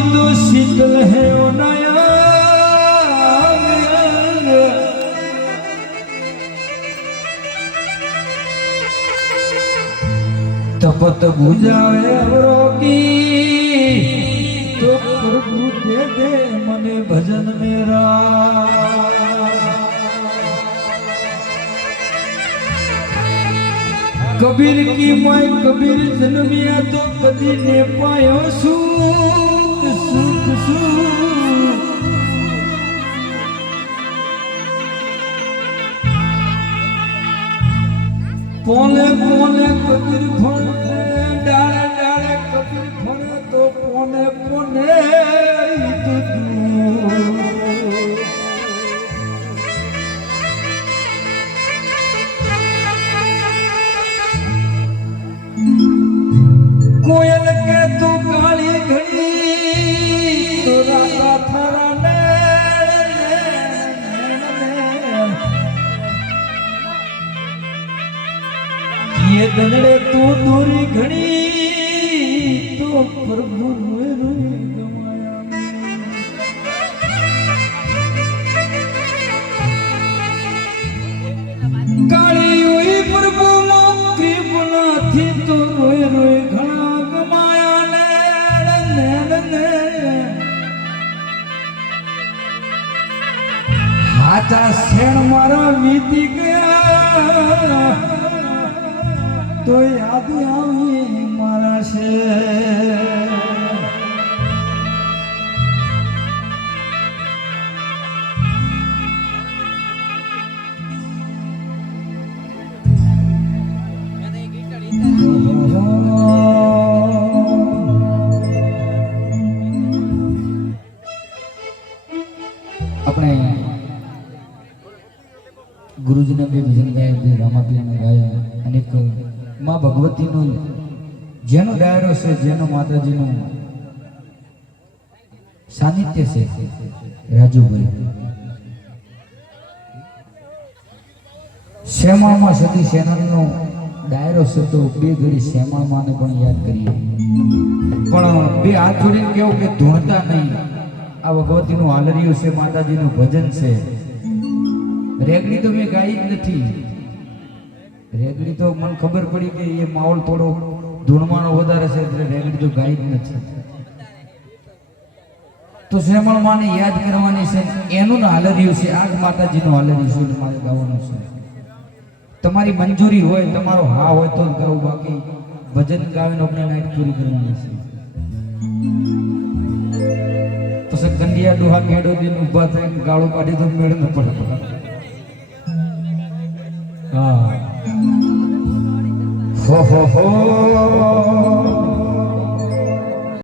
वाणी तो शीतल है ओ नया तपत बुझावे रोकी तो प्रभु दे दे मने भजन मेरा कबीर की माय कबीर जन्मिया तो कदी ने पायो सुख सुख सुख पोले पोले कबीर फणे डाले डाले कबीर फणे तो पोने पोने कोयल के तू काली घड़ी तो राता थारा ये दंडे तू दूरी घड़ी तो प्रभु रोए रोए गवाया काली हुई प्रभु मोकरी बुला थी तो रोए रोए घना गमाया ने हाथा सेण मारा वीती गया तो याद आई मारा से अपने गुरुजी ने भी भजन गाया रामापीर ने गाया अनेक माँ भगवती नो जेनो डायरो से जेनो माताजी नो सानिध्य से राजू भाई श्यामा मां सती सेनल नो डायरो से तो बे घड़ी श्यामा मां ने पण याद करिए पण बे हाथ जोड़ीने केवो के धूणता नहीं आ भगवती नो हालरियो से माताजी नो भजन से रेगड़ी तो मैं गाई नहीं रेगड़ी तो मन खबर पड़ी कि ये माहौल थोड़ो धूणमानो વધારે છે એટલે રેગડી તો ગાઈ જ નથી તો શ્યામળ માને યાદ કરવાની છે એનું હાલરિયું છે આજ માતાજીનું હાલરિયું છે મારે ગાવાનું છે તમારી મંજૂરી હોય તમારો હા હોય તો ગાવું બાકી ભજન ગાવીને આપણે નાઈટ પૂરી કરવાની છે પછી કંડિયા ડોહા મેળો દિન ઊભા થઈને ગાળો કાઢી તો મેળ ન પડે હા हो